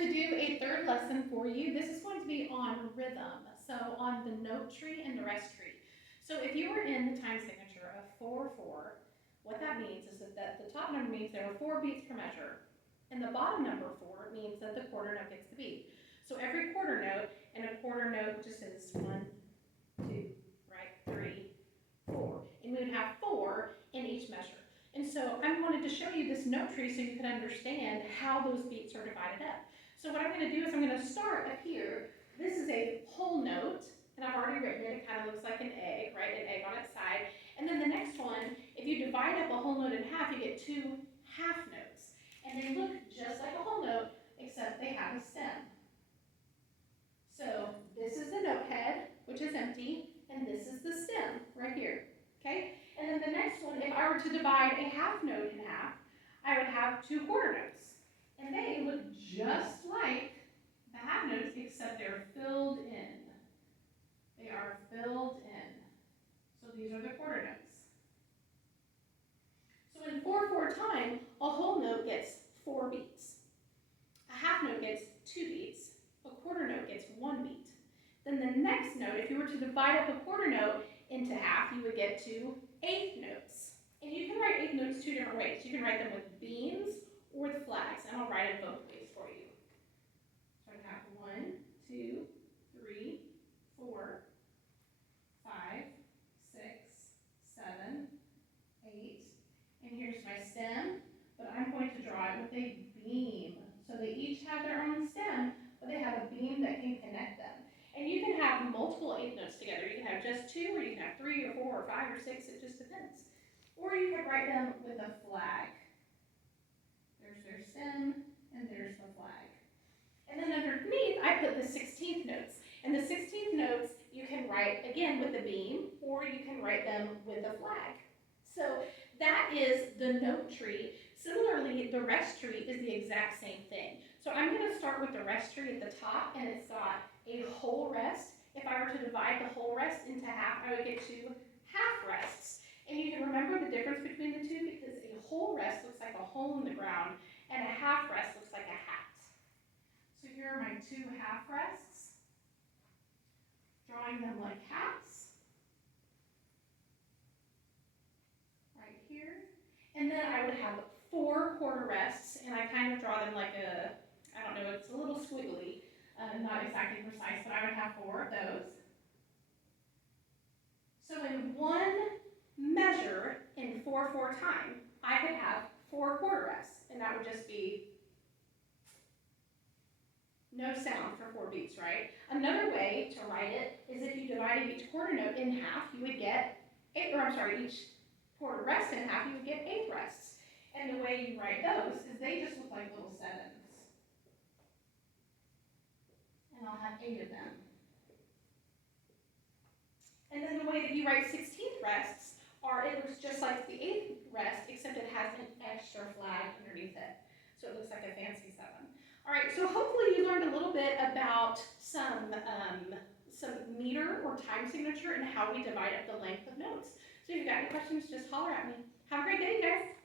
to do a third lesson for you. This is going to be on rhythm, so on the note tree and the rest tree. So if you were in the time signature of 4/4, what that means is that the top number means there were 4 beats per measure, and the bottom number 4 means that the quarter note gets the beat. So every quarter note, and a quarter note just is 1, 2, right, 3, 4, and we would have 4 in each measure. And so I wanted to show you this note tree so you could understand how those beats are divided up. So what I'm going to do is I'm going to start up here. This is a whole note, and I've already written it. It kind of looks like an egg, right? An egg on its side. And then the next one, if you divide up a whole note in half, you get 2 half notes. And they look just like a whole note, except they have a stem. So this is the note head, which is empty, and this is the stem right here, okay? And then the next one, if I were to divide a half note in half, I would have 2 quarter notes. And they look just like the half notes, except they're filled in. They are filled in. So these are the quarter notes. So in 4/4 time, a whole note gets 4 beats. A half note gets 2 beats. A quarter note gets 1 beat. Then the next note, if you were to divide up a quarter note into half, you would get 2 eighth notes. And you can write eighth notes 2 different ways. You can write them with beams or with flags, and I'll write it both ways for you. So I have 1, 2, 3, 4, 5, 6, 7, 8, and here's my stem, but I'm going to draw it with a beam. So they each have their own stem, but they have a beam that can connect them. And you can have multiple eighth notes together. You can have just 2, or you can have 3 or 4 or 5 or 6, it just depends. Or you could write them with a flag. There's their stem, and there's the flag. And then underneath, I put the 16th notes. And the 16th notes, you can write, again, with a beam, or you can write them with a flag. So that is the note tree. Similarly, the rest tree is the exact same thing. So I'm going to start with the rest tree at the top, and it's got a whole rest. If I were to divide the whole rest into half, I would get 2 half rests. And you can remember the difference between the two because a whole rest looks like a hole in the ground, and a half rest looks like a hat. So here are my 2 half rests, drawing them like hats, right here. And then I would have 4 quarter rests, and I kind of draw them like a, I don't know, it's a little squiggly, not exactly precise, but I would have 4 of those. So in one measure in 4/4 time, I could have 4 quarter rests, and that would just be no sound for 4 beats, right? Another way to write it is if you divided each quarter note in half, you would get each quarter rest in half, you would get 8 rests. And the way you write those is they just look like little 7s. And I'll have 8 of them. And then the way that you write 16th rests it looks just like the 8th rest, except it has an extra flag underneath it. So it looks like a fancy 7. All right, so hopefully you learned a little bit about some meter or time signature and how we divide up the length of notes. So if you've got any questions, just holler at me. Have a great day, guys.